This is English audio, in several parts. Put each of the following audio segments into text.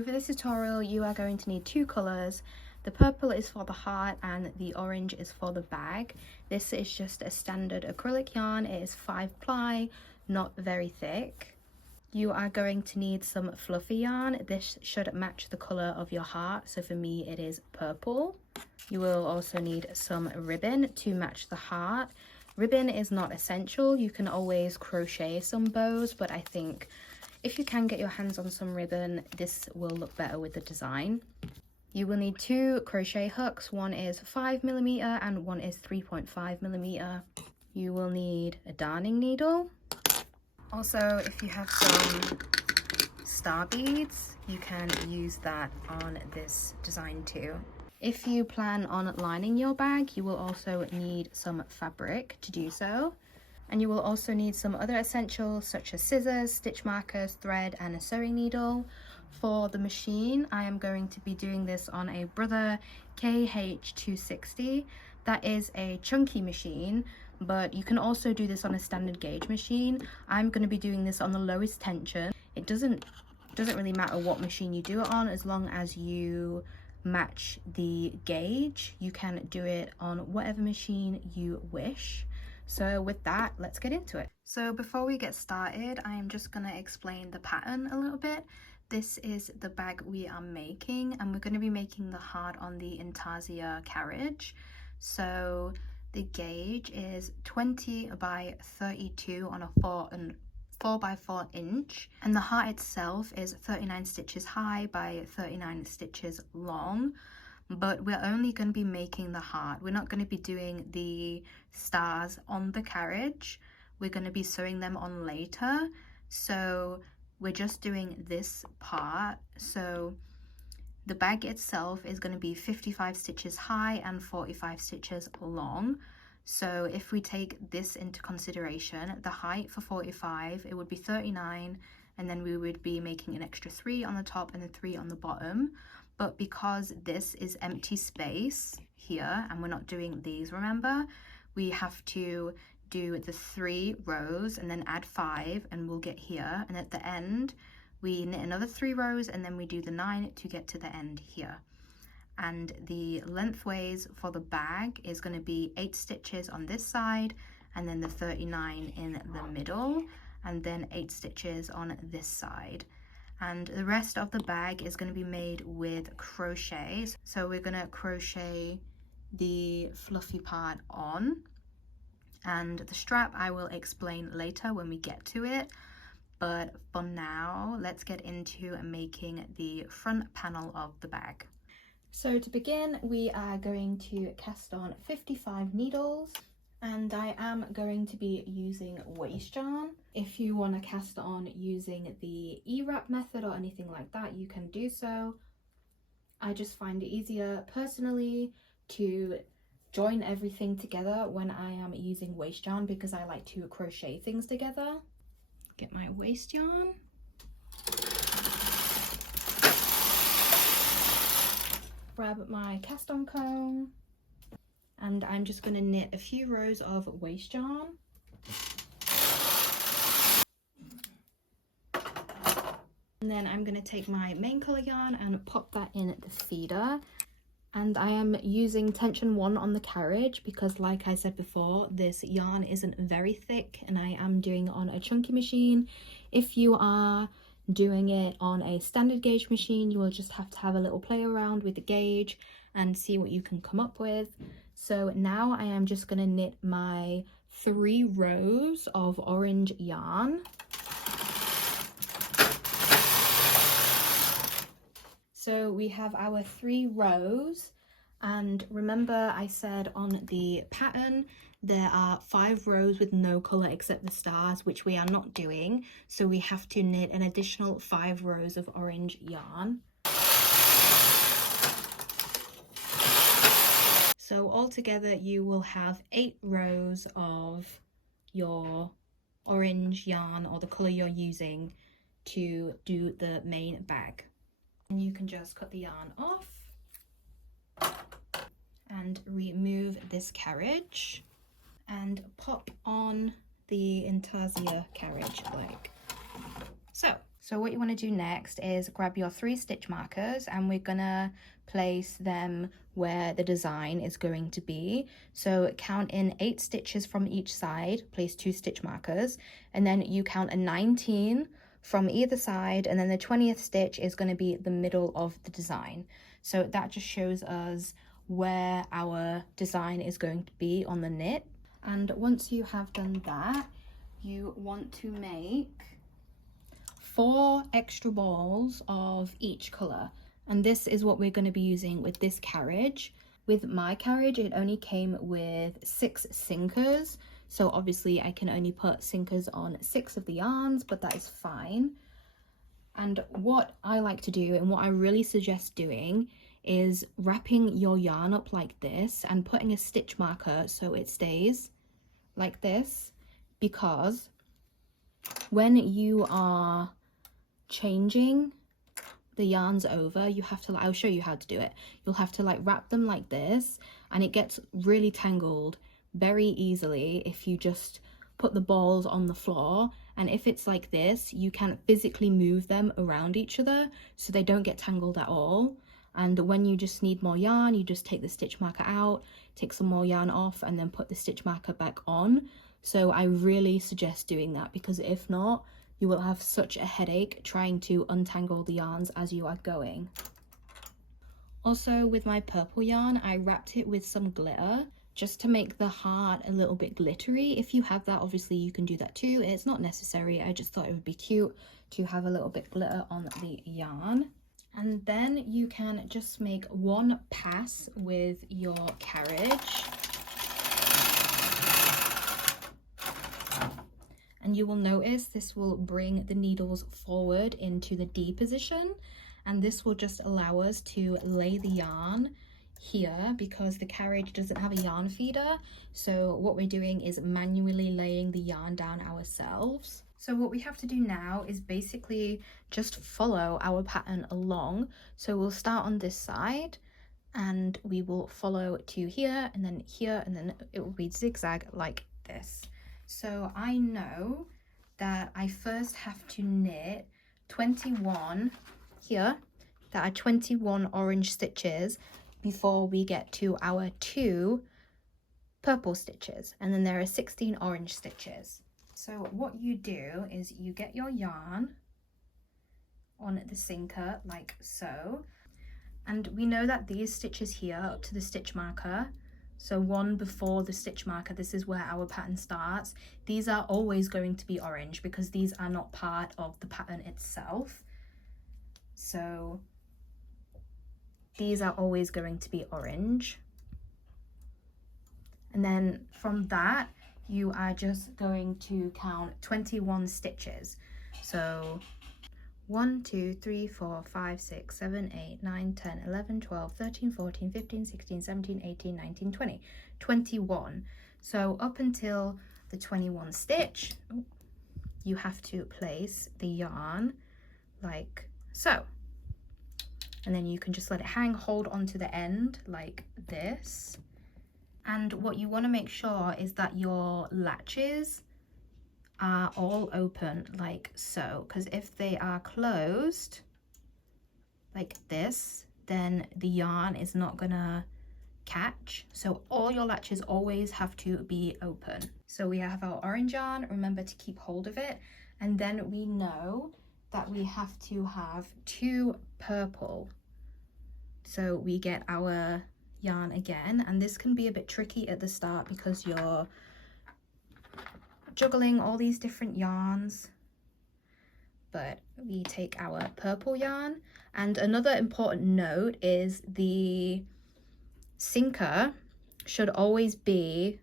So for this tutorial you are going to need two colours. The purple is for the heart and the orange is for the bag. This is just a standard acrylic yarn. It is 5-ply, not very thick. You are going to need some fluffy yarn. This should match the colour of your heart, so for me it is purple. You will also need some ribbon to match the heart. Ribbon is not essential. You can always crochet some bows, but I think if you can get your hands on some ribbon, this will look better with the design. You will need two crochet hooks. One is 5mm and one is 3.5mm. You will need a darning needle. Also, if you have some star beads, you can use that on this design too. If you plan on lining your bag, you will also need some fabric to do so. And you will also need some other essentials such as scissors, stitch markers, thread, and a sewing needle. For the machine, I am going to be doing this on a Brother KH260. That is a chunky machine, but you can also do this on a standard gauge machine. I'm going to be doing this on the lowest tension. It doesn't really matter what machine you do it on, as long as you match the gauge. You can do it on whatever machine you wish. So with that, let's get into it. So before we get started, I am just going to explain the pattern a little bit. This is the bag we are making, and we're going to be making the heart on the Intarsia carriage. So the gauge is 20 by 32 on a 4x4 inch, and the heart itself is 39 stitches high by 39 stitches long. But we're only going to be making the heart. We're not going to be doing the stars on the carriage. We're going to be sewing them on later. So we're just doing this part. So the bag itself is going to be 55 stitches high and 45 stitches long. So if we take this into consideration, the height for 45, it would be 39, and then we would be making an extra 3 on the top and a 3 on the bottom. But because this is empty space here, and we're not doing these, remember, we have to do the 3 rows and then add 5, and we'll get here. And at the end, we knit another 3 rows, and then we do the 9 to get to the end here. And the lengthways for the bag is going to be 8 stitches on this side, and then the 39 in the middle, and then 8 stitches on this side. And the rest of the bag is going to be made with crochet. So we're going to crochet the fluffy part on, and the strap I will explain later when we get to it. But for now, let's get into making the front panel of the bag. So to begin, we are going to cast on 55 needles, and I am going to be using waste yarn. If you want to cast on using the E-wrap method or anything like that, you can do so. I just find it easier personally to join everything together when I am using waste yarn, because I like to crochet things together. Get my waste yarn. Grab my cast on comb, and I'm just going to knit a few rows of waste yarn. And then I'm going to take my main colour yarn and pop that in the feeder. And I am using tension 1 on the carriage because, like I said before, this yarn isn't very thick, and I am doing it on a chunky machine. If you are doing it on a standard gauge machine, you will just have to have a little play around with the gauge and see what you can come up with. So now I am just going to knit my 3 rows of orange yarn. So we have our 3 rows, and remember I said on the pattern there are 5 rows with no colour except the stars, which we are not doing, so we have to knit an additional 5 rows of orange yarn. So altogether you will have 8 rows of your orange yarn, or the colour you're using, to do the main bag. And you can just cut the yarn off and remove this carriage and pop on the Intarsia carriage like so. So what you want to do next is grab your 3 stitch markers, and we're gonna place them where the design is going to be. So count in 8 stitches from each side, place 2 stitch markers, and then you count a 19 from either side, and then the 20th stitch is going to be the middle of the design. So that just shows us where our design is going to be on the knit. And once you have done that, you want to make 4 extra balls of each color, and this is what we're going to be using with this carriage. With my carriage, it only came with 6 sinkers, so obviously I can only put sinkers on 6 of the yarns, but that is fine. And what I like to do, and what I really suggest doing, is wrapping your yarn up like this and putting a stitch marker so it stays like this, because when you are changing the yarns over, you have to, I'll show you how to do it. You'll have to like wrap them like this, and it gets really tangled very easily if you just put the balls on the floor. And if it's like this, you can physically move them around each other so they don't get tangled at all. And when you just need more yarn, you just take the stitch marker out, take some more yarn off, and then put the stitch marker back on. So I really suggest doing that, because if not, you will have such a headache trying to untangle the yarns as you are going. Also, with my purple yarn, I wrapped it with some glitter just to make the heart a little bit glittery. If you have that, obviously you can do that too. It's not necessary. I just thought it would be cute to have a little bit glitter on the yarn. And then you can just make 1 pass with your carriage. And you will notice this will bring the needles forward into the D position, and this will just allow us to lay the yarn here, because the carriage doesn't have a yarn feeder. So what we're doing is manually laying the yarn down ourselves. So what we have to do now is basically just follow our pattern along. So we'll start on this side, and we will follow to here, and then here, and then it will be zigzag like this. So I know that I first have to knit 21 here, that are 21 orange stitches before we get to our 2 purple stitches, and then there are 16 orange stitches. So what you do is you get your yarn on the sinker like so, and we know that these stitches here up to the stitch marker, so 1 before the stitch marker, this is where our pattern starts. These are always going to be orange because these are not part of the pattern itself. So these are always going to be orange. And then from that, you are just going to count 21 stitches. So 1, 2, 3, 4, 5, 6, 7, 8, 9, 10, 11, 12, 13, 14, 15, 16, 17, 18, 19, 20, 21. So up until the 21 stitch, you have to place the yarn like so. And then you can just let it hang, hold onto the end like this. And what you want to make sure is that your latches are all open like so, because if they are closed like this, then the yarn is not gonna catch. So all your latches always have to be open. So we have our orange yarn, remember to keep hold of it, and then we know that we have to have 2 purple. So we get our yarn again, and this can be a bit tricky at the start because you're juggling all these different yarns, but we take our purple yarn. And another important note is the sinker should always be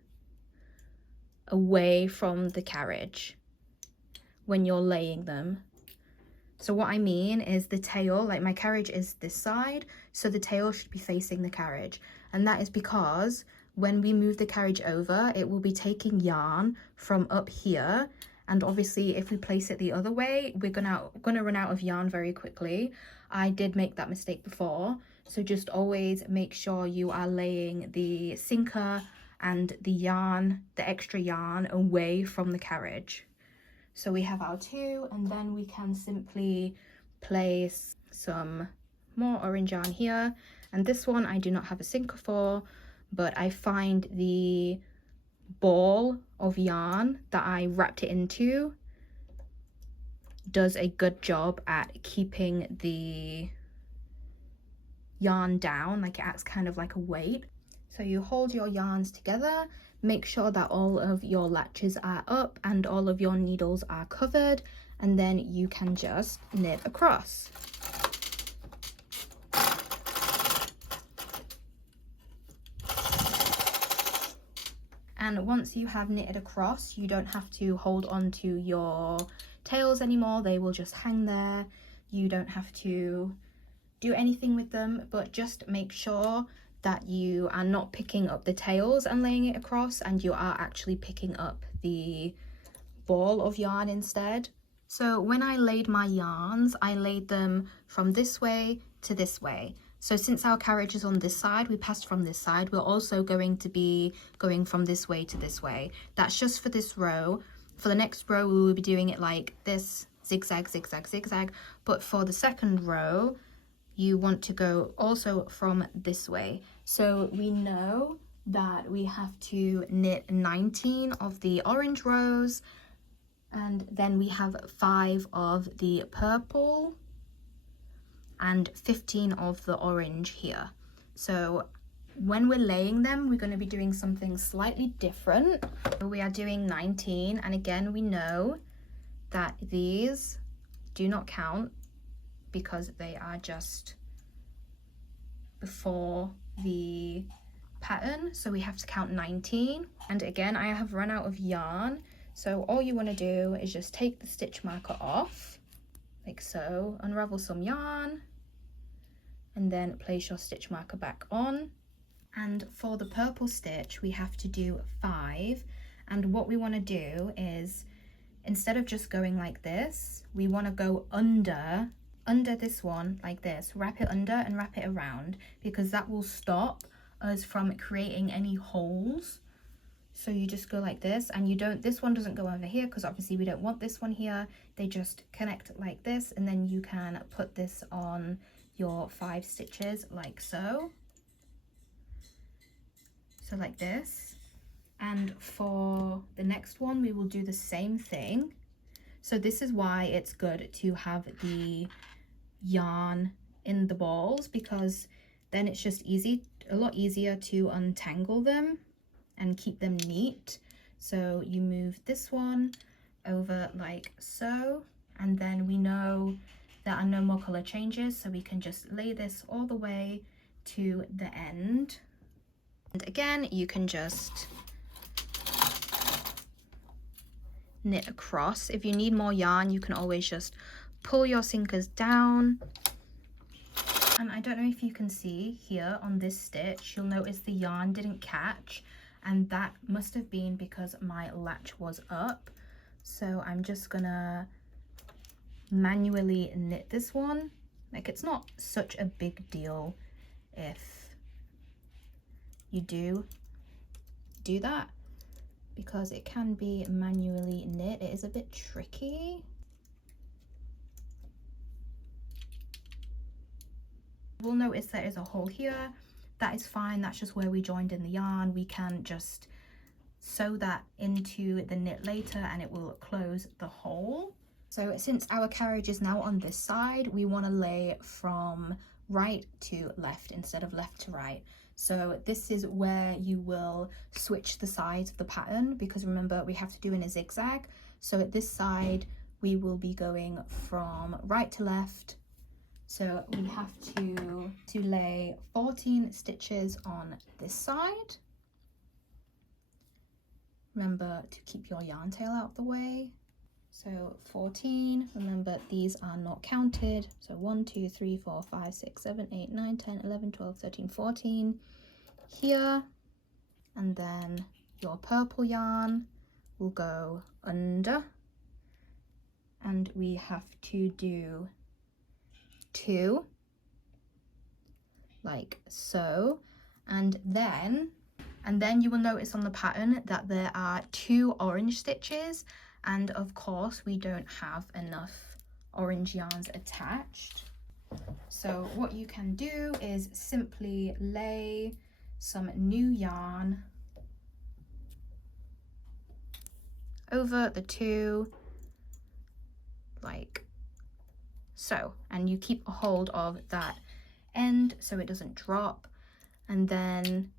away from the carriage when you're laying them. So what I mean is the tail, like my carriage is this side, so the tail should be facing the carriage, and that is because when we move the carriage over, it will be taking yarn from up here, and obviously if we place it the other way, we're gonna run out of yarn very quickly. I did make that mistake before, so just always make sure you are laying the sinker and the yarn, the extra yarn, away from the carriage. So we have our 2, and then we can simply place some more orange yarn here. And this one I do not have a sinker for, but I find the ball of yarn that I wrapped it into does a good job at keeping the yarn down, like it acts kind of like a weight. So you hold your yarns together, make sure that all of your latches are up and all of your needles are covered, and then you can just knit across. And once you have knitted across, you don't have to hold on to your tails anymore, they will just hang there. You don't have to do anything with them, but just make sure that you are not picking up the tails and laying it across, and you are actually picking up the ball of yarn instead. So when I laid my yarns, I laid them from this way to this way. So since our carriage is on this side, we passed from this side, we're also going to be going from this way to this way. That's just for this row. For the next row, we will be doing it like this, zigzag, zigzag, zigzag. But for the second row, you want to go also from this way. So we know that we have to knit 19 of the orange rows, and then we have 5 of the purple and 15 of the orange here. So when we're laying them, we're going to be doing something slightly different. We are doing 19, and again we know that these do not count because they are just before the pattern, so we have to count 19. And again, I have run out of yarn, so all you want to do is just take the stitch marker off like so, unravel some yarn, and then place your stitch marker back on. And for the purple stitch, we have to do 5, and what we want to do is, instead of just going like this, we want to go under this one like this, wrap it under and wrap it around, because that will stop us from creating any holes. So you just go like this, and you don't, this one doesn't go over here because obviously we don't want this one here. They just connect like this, and then you can put this on your 5 stitches like so. So like this. And for the next one, we will do the same thing. So this is why it's good to have the yarn in the balls, because then it's just a lot easier to untangle them and keep them neat. So you move this one over like so, and then we know there are no more color changes, so we can just lay this all the way to the end. And again, you can just knit across. If you need more yarn, you can always just pull your sinkers down. And I don't know if you can see here on this stitch, you'll notice the yarn didn't catch, and that must have been because my latch was up. So I'm just gonna manually knit this one. Like, it's not such a big deal if you do that, because it can be manually knit. It is a bit tricky. We'll notice there is a hole here. That is fine, that's just where we joined in the yarn. We can just sew that into the knit later and it will close the hole. So since our carriage is now on this side, we want to lay from right to left instead of left to right. So this is where you will switch the sides of the pattern, because remember, we have to do in a zigzag. So at this side, we will be going from right to left. So we have to lay 14 stitches on this side. Remember to keep your yarn tail out of the way. So 14, remember these are not counted. So 1, 2, 3, 4, 5, 6, 7, 8, 9, 10, 11, 12, 13, 14 here. And then your purple yarn will go under. And we have to do 2 like so, and then you will notice on the pattern that there are 2 orange stitches And of course we don't have enough orange yarns attached. So what you can do is simply lay some new yarn over the two, like so, and you keep a hold of that end so it doesn't drop. And then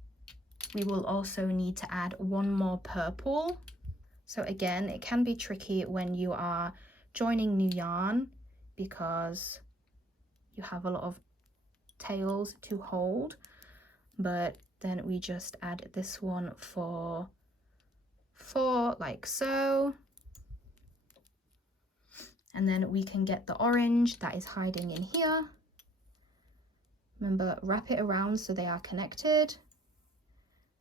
we will also need to add one more purple. So again, it can be tricky when you are joining new yarn because you have a lot of tails to hold, but then we just add this one for 4 like so, and then we can get the orange that is hiding in here. Remember, wrap it around so they are connected,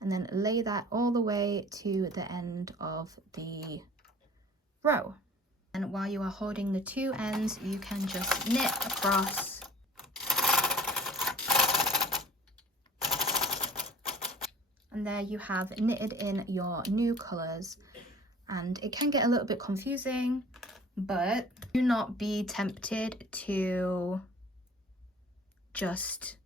and then lay that all the way to the end of the row. And while you are holding the two ends, you can just knit across. And there you have knitted in your new colours. And it can get a little bit confusing, but do not be tempted to just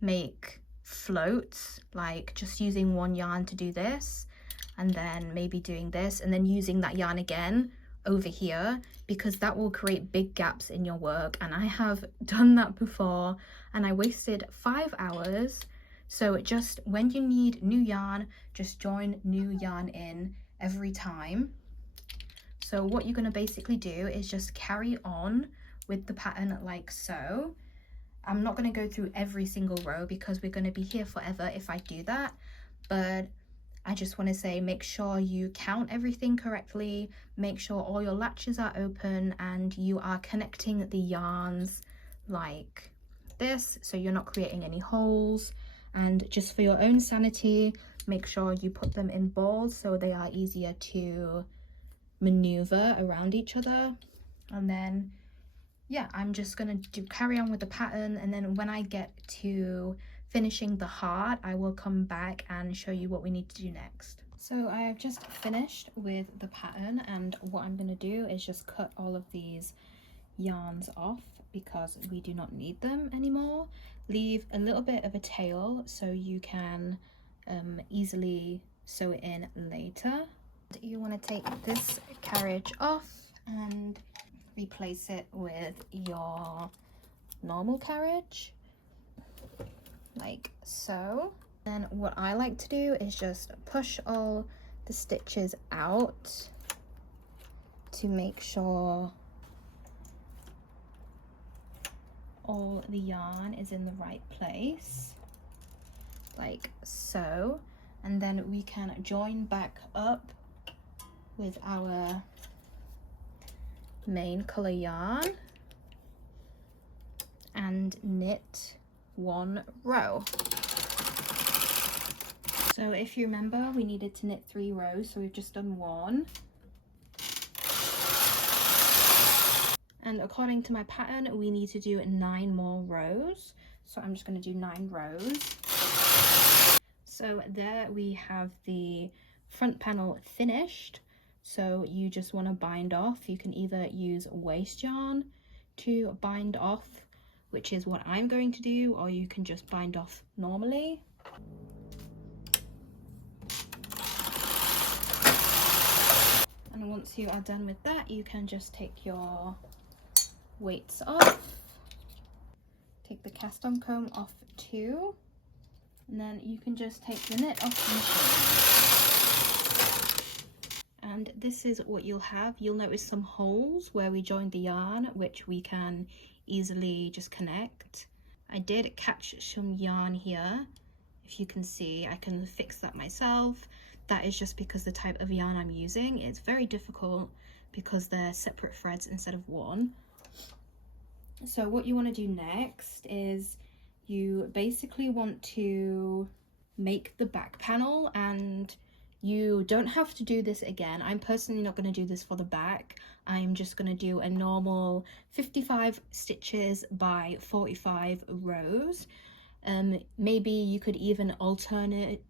make floats, like just using one yarn to do this and then maybe doing this and then using that yarn again over here, because that will create big gaps in your work. And I have done that before and I wasted 5 hours. So just when you need new yarn, just join new yarn in every time. So what you're going to basically do is just carry on with the pattern like so. I'm not going to go through every single row because we're going to be here forever if I do that, but I just want to say make sure you count everything correctly, make sure all your latches are open and you are connecting the yarns like this so you're not creating any holes. And just for your own sanity, make sure you put them in balls so they are easier to maneuver around each other. And then yeah, I'm just gonna carry on with the pattern, and then when I get to finishing the heart, I will come back and show you what we need to do next. So I have just finished with the pattern, and what I'm gonna do is just cut all of these yarns off because we do not need them anymore. Leave a little bit of a tail so you can easily sew it in later. You want to take this carriage off and replace it with your normal carriage like so. Then what I like to do is just push all the stitches out to make sure all the yarn is in the right place like so, and then we can join back up with our main color yarn and knit one row. So if you remember, we needed to knit 3 rows, so we've just done 1. And according to my pattern, we need to do 9 more rows. So I'm just going to do 9 rows. So there we have the front panel finished. So you just want to bind off. You can either use waste yarn to bind off, which is what I'm going to do, or you can just bind off normally. And once you are done with that, you can just take your weights off, take the cast on comb off too, and then you can just take the knit off the machine. And this is what you'll have. You'll notice some holes where we joined the yarn, which we can easily just connect. I did catch some yarn here. If you can see, I can fix that myself. That is just because the type of yarn I'm using. It's very difficult because they're separate threads instead of one. So what you want to do next is you basically want to make the back panel, and you don't have to do this again. I'm personally not going to do this for the back. I'm just going to do a normal 55 stitches by 45 rows. Maybe you could even alternate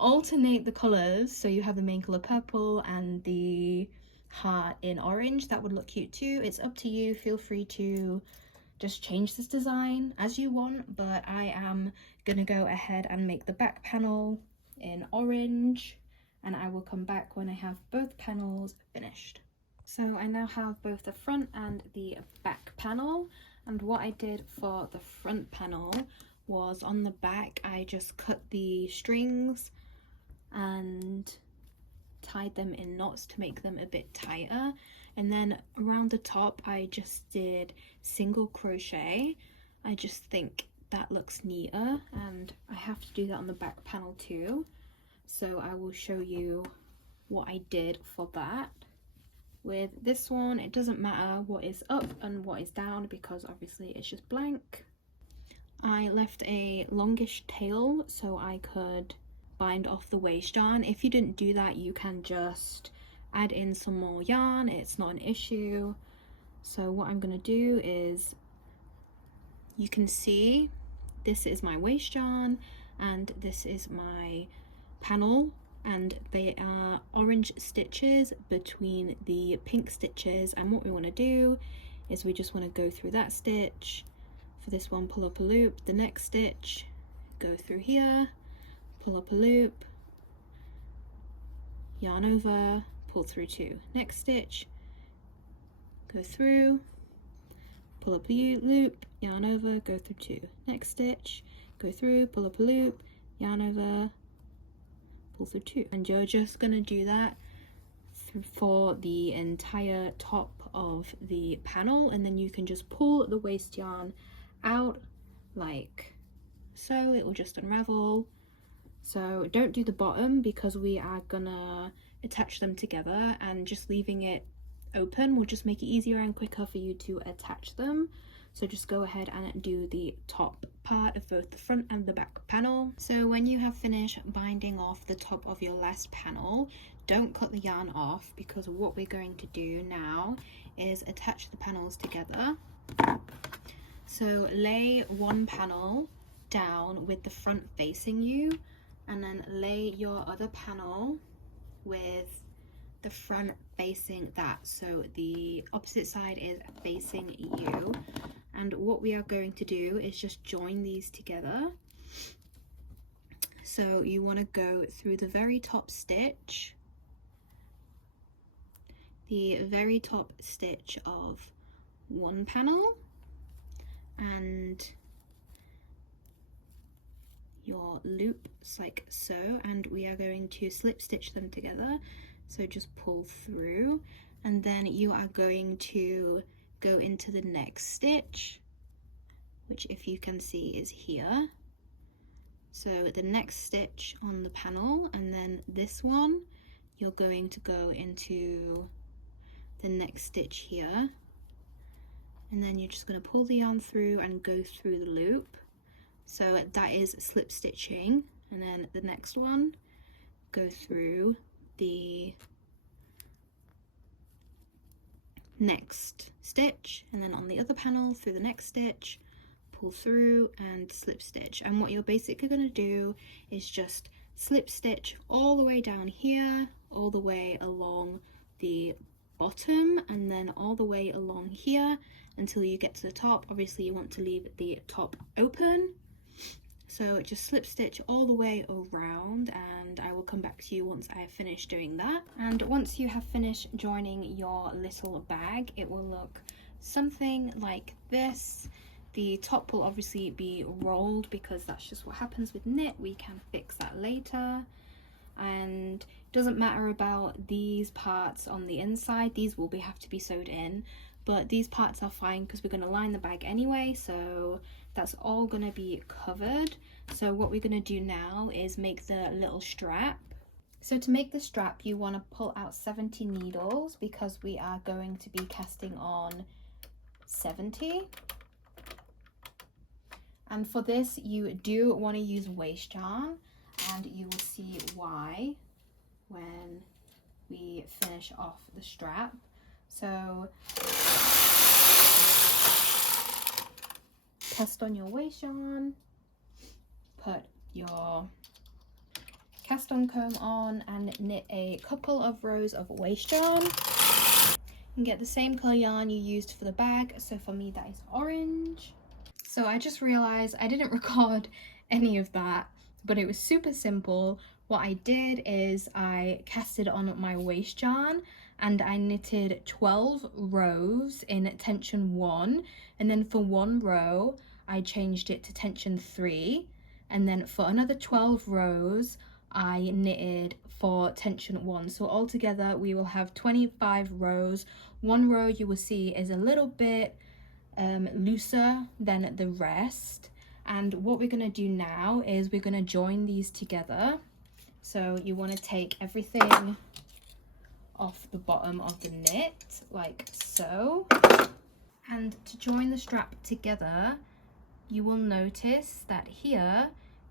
alternate the colors, so you have the main color purple and the heart in orange. That would look cute too. It's up to you. Feel free to just change this design as you want, but I am gonna go ahead and make the back panel in orange, and I will come back when I have both panels finished. So I now have both the front and the back panel, and what I did for the front panel was on the back I just cut the strings and tied them in knots to make them a bit tighter, and then around the top I just did single crochet. I just think that looks neater, and I have to do that on the back panel too, so I will show you what I did for that. With this one, it doesn't matter what is up and what is down because obviously it's just blank. I left a longish tail so I could bind off the waist yarn. If you didn't do that, you can just add in some more yarn, it's not an issue. So what I'm going to do is, you can see this is my waist yarn and this is my panel, and they are orange stitches between the pink stitches, and what we want to do is we just want to go through that stitch. For this one, pull up a loop, the next stitch, go through here, pull up a loop, yarn over, pull through 2, next stitch, go through, pull up a loop, yarn over, go through 2, next stitch, go through, pull up a loop, yarn over, pull through 2, and you're just gonna do that for the entire top of the panel, and then you can just pull the waist yarn out like so, it will just unravel. So don't do the bottom because we are gonna attach them together, and just leaving it open will just make it easier and quicker for you to attach them. So just go ahead and do the top part of both the front and the back panel. So when you have finished binding off the top of your last panel, don't cut the yarn off, because what we're going to do now is attach the panels together. So lay one panel down with the front facing you, and then lay your other panel with the front facing that, so the opposite side is facing you. And what we are going to do is just join these together. So you want to go through the very top stitch, the very top stitch of one panel, and your loops like so, and we are going to slip stitch them together. So just pull through, and then you are going to go into the next stitch, which if you can see is here. So the next stitch on the panel, and then this one you're going to go into the next stitch here, and then you're just going to pull the yarn through and go through the loop. So that is slip stitching, and then the next one, go through the next stitch, and then on the other panel through the next stitch, pull through and slip stitch. And what you're basically going to do is just slip stitch all the way down here, all the way along the bottom, and then all the way along here until you get to the top. Obviously you want to leave the top open, so just slip stitch all the way around, and I will come back to you once I have finished doing that. And once you have finished joining your little bag, it will look something like this. The top will obviously be rolled because that's just what happens with knit. We can fix that later. And it doesn't matter about these parts on the inside, these will have to be sewed in, but these parts are fine because we're going to line the bag anyway, so that's all going to be covered. So what we're going to do now is make the little strap. So to make the strap, you want to pull out 70 needles because we are going to be casting on 70. And for this, you do want to use waist yarn, and you will see why when we finish off the strap. So cast on your waist yarn, put your cast on comb on and knit a couple of rows of waist yarn. And get the same colour yarn you used for the bag, so for me that is orange. So I just realised I didn't record any of that, but it was super simple. What I did is I casted on my waist yarn and I knitted 12 rows in tension 1, and then for 1 row I changed it to tension 3, and then for another 12 rows I knitted for tension 1. So altogether we will have 25 rows. 1 row you will see is a little bit looser than the rest, and what we're going to do now is we're going to join these together. So you want to take everything off the bottom of the knit like so, and to join the strap together you will notice that here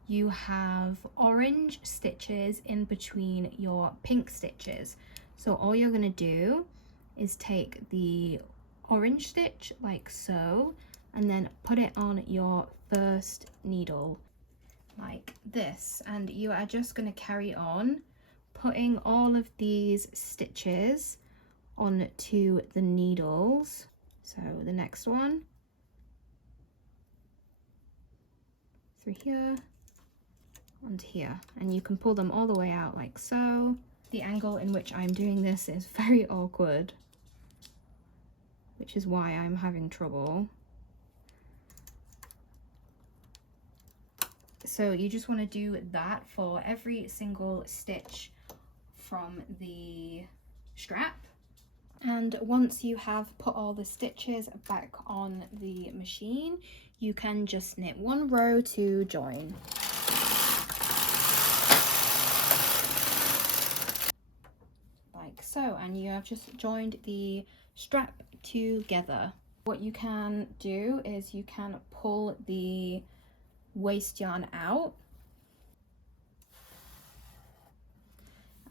you have orange stitches in between your pink stitches. So all you're going to do is take the orange stitch like so and then put it on your first needle like this, and you are just going to carry on putting all of these stitches onto the needles. So the next one through here onto here, and you can pull them all the way out like so. The angle in which I'm doing this is very awkward, which is why I'm having trouble. So you just want to do that for every single stitch from the strap. And once you have put all the stitches back on the machine, you can just knit 1 row to join. Like so, and you have just joined the strap together. What you can do is you can pull the waist yarn out,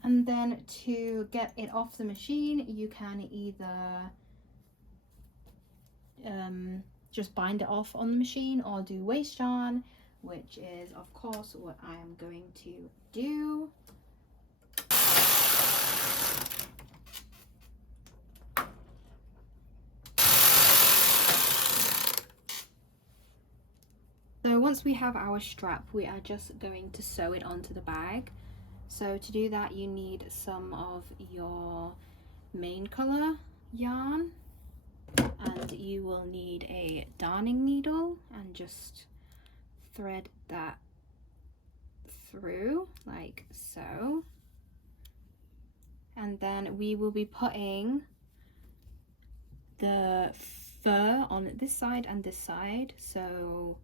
and then to get it off the machine you can either just bind it off on the machine or do waist yarn, which is of course what I am going to do. So once we have our strap, we are just going to sew it onto the bag. So to do that you need some of your main colour yarn, and you will need a darning needle, and just thread that through like so. And then we will be putting the fur on this side and this side, so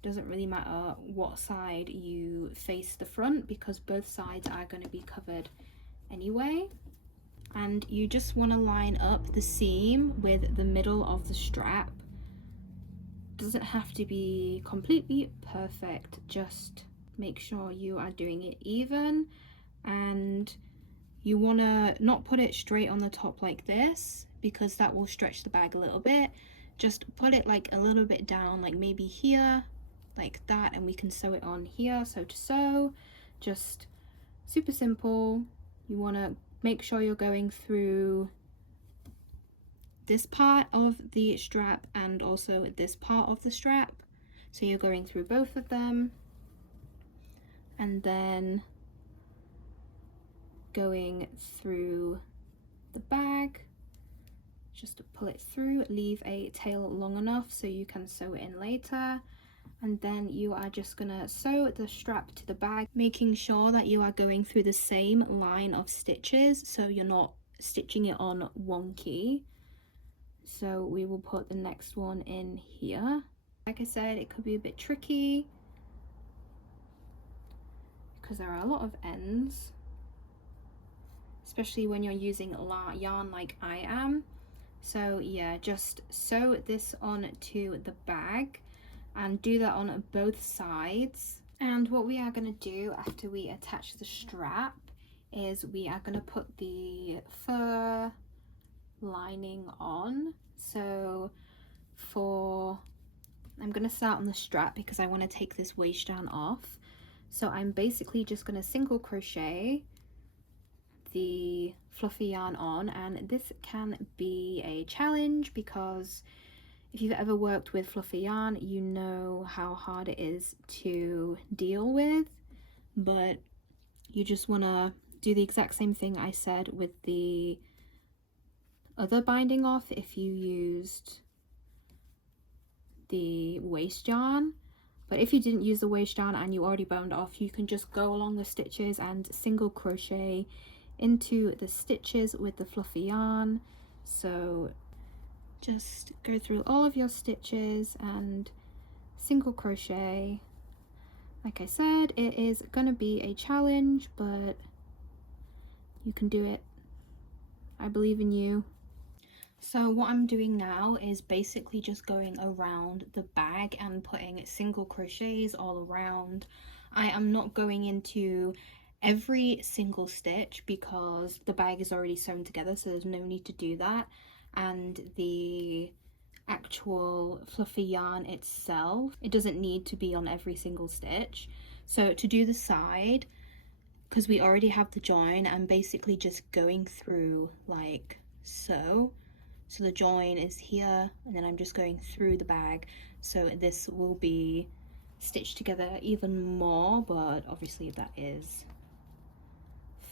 doesn't really matter what side you face the front because both sides are going to be covered anyway. And you just want to line up the seam with the middle of the strap. Doesn't have to be completely perfect, just make sure you are doing it even, and you want to not put it straight on the top like this because that will stretch the bag a little bit. Just put it like a little bit down, like maybe here like that, and we can sew it on here. So to sew, just super simple. You want to make sure you're going through this part of the strap and also this part of the strap, so you're going through both of them, and then going through the bag just to pull it through. Leave a tail long enough so you can sew it in later, and then you are just gonna sew the strap to the bag, making sure that you are going through the same line of stitches so you're not stitching it on wonky. So we will put the next one in here. Like I said, it could be a bit tricky because there are a lot of ends, especially when you're using yarn like I am. So yeah, just sew this onto the bag and do that on both sides. And what we are going to do after we attach the strap is we are going to put the fur lining on. So I'm going to start on the strap because I want to take this waist yarn off. So I'm basically just going to single crochet the fluffy yarn on, and this can be a challenge because if you've ever worked with fluffy yarn, you know how hard it is to deal with, but you just want to do the exact same thing I said with the other binding off if you used the waste yarn. But if you didn't use the waste yarn and you already bound off, you can just go along the stitches and single crochet into the stitches with the fluffy yarn. So just go through all of your stitches and single crochet. Like I said, it is gonna be a challenge, but you can do it. I believe in you. So what I'm doing now is basically just going around the bag and putting single crochets all around. I am not going into every single stitch because the bag is already sewn together, so there's no need to do that. And the actual fluffy yarn itself, it doesn't need to be on every single stitch. So to do the side, because we already have the join, I'm basically just going through like so. So the join is here, and then I'm just going through the bag, so this will be stitched together even more, but obviously that is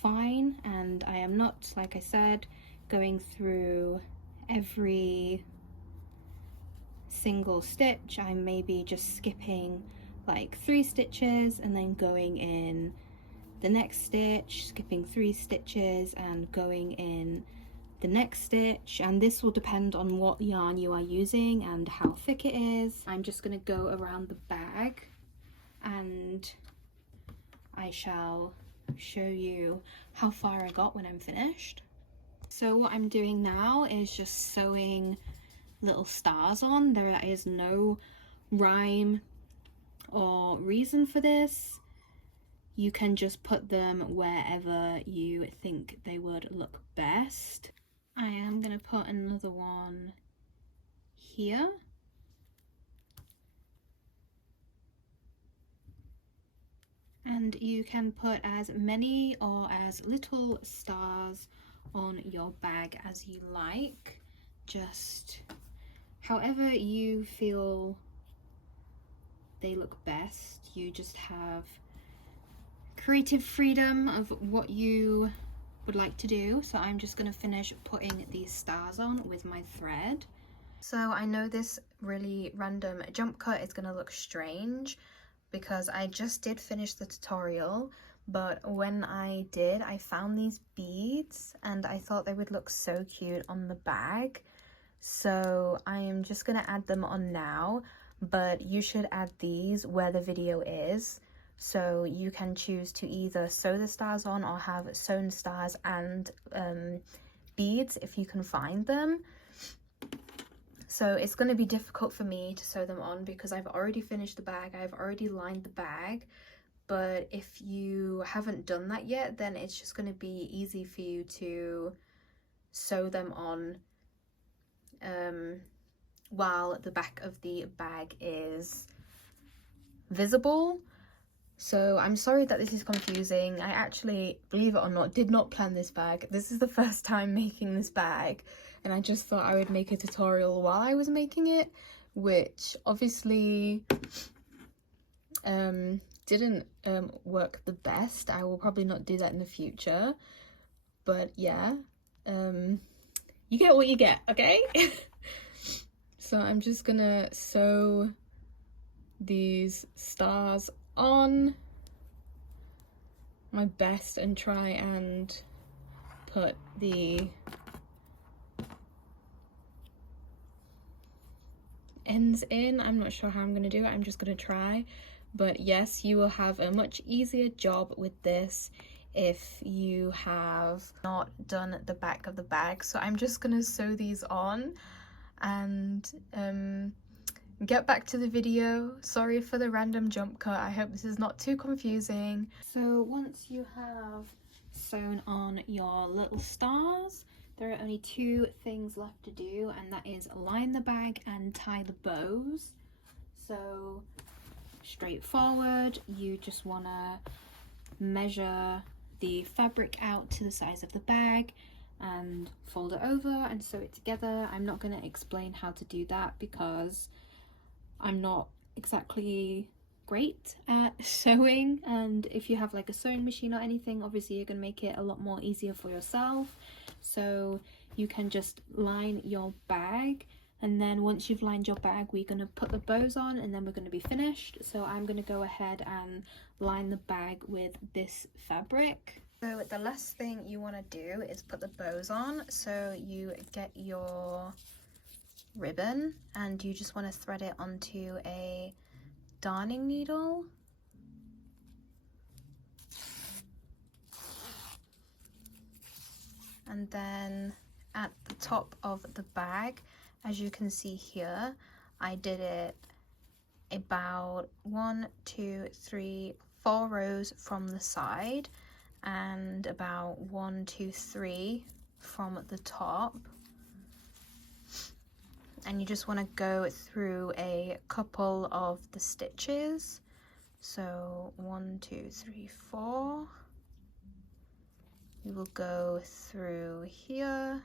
fine. And I am not, like I said, going through every single stitch. I'm maybe just skipping like 3 stitches and then going in the next stitch, skipping 3 stitches and going in the next stitch, and this will depend on what yarn you are using and how thick it is. I'm just going to go around the bag and I shall show you how far I got when I'm finished. So what I'm doing now is just sewing little stars on. There is no rhyme or reason for this. You can just put them wherever you think they would look best. I am going to put another one here. And you can put as many or as little stars on your bag as you like, just however you feel they look best. You just have creative freedom of what you would like to do. So I'm just going to finish putting these stars on with my thread. So I know this really random jump cut is going to look strange because I just did finish the tutorial, but when I did, I found these beads and I thought they would look so cute on the bag. So I am just going to add them on now, but you should add these where the video is. So you can choose to either sew the stars on or have sewn stars and beads if you can find them. So it's going to be difficult for me to sew them on because I've already finished the bag, I've already lined the bag. But if you haven't done that yet, then it's just going to be easy for you to sew them on while the back of the bag is visible. So I'm sorry that this is confusing. I actually, believe it or not, did not plan this bag. This is the first time making this bag, and I just thought I would make a tutorial while I was making it, which obviously didn't work the best. I will probably not do that in the future, but yeah, you get what you get, okay? So I'm just gonna sew these stars on my best and try and put the ends in. I'm not sure how I'm going to do it. I'm just going to try. But yes, you will have a much easier job with this if you have not done the back of the bag. So I'm just going to sew these on and get back to the video. Sorry for the random jump cut. I hope this is not too confusing. So once you have sewn on your little stars, there are only 2 things left to do, and that is line the bag and tie the bows. So straightforward. You just want to measure the fabric out to the size of the bag and fold it over and sew it together. I'm not going to explain how to do that because I'm not exactly great at sewing, and if you have like a sewing machine or anything, obviously you're going to make it a lot more easier for yourself. So you can just line your bag, and then once you've lined your bag, we're going to put the bows on and then we're going to be finished. So I'm going to go ahead and line the bag with this fabric. So the last thing you want to do is put the bows on. So you get your ribbon and you just want to thread it onto a darning needle. And then at the top of the bag, as you can see here, I did it about 1, 2, 3, 4 rows from the side and about 1, 2, 3 from the top. And you just want to go through a couple of the stitches. So 1, 2, 3, 4. We will go through here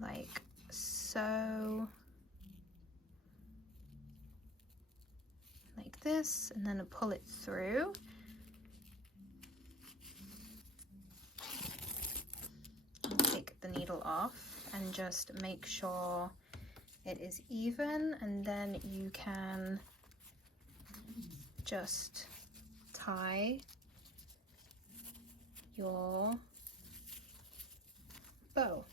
like so, like this, and then pull it through. Take the needle off and just make sure it is even, and then you can just tie your bow.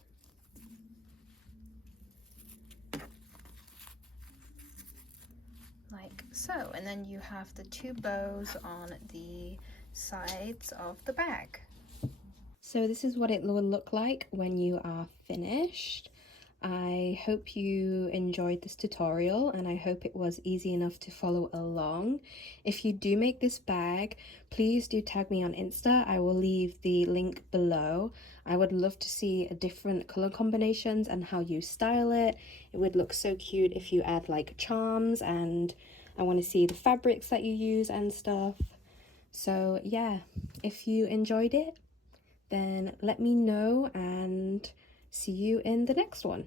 Like so, and then you have the 2 bows on the sides of the bag. So this is what it will look like when you are finished. I hope you enjoyed this tutorial and I hope it was easy enough to follow along. If you do make this bag, please do tag me on Insta. I will leave the link below. I would love to see different color combinations and how you style it. It would look so cute if you add like charms, and I want to see the fabrics that you use and stuff. So yeah, if you enjoyed it, then let me know and see you in the next one.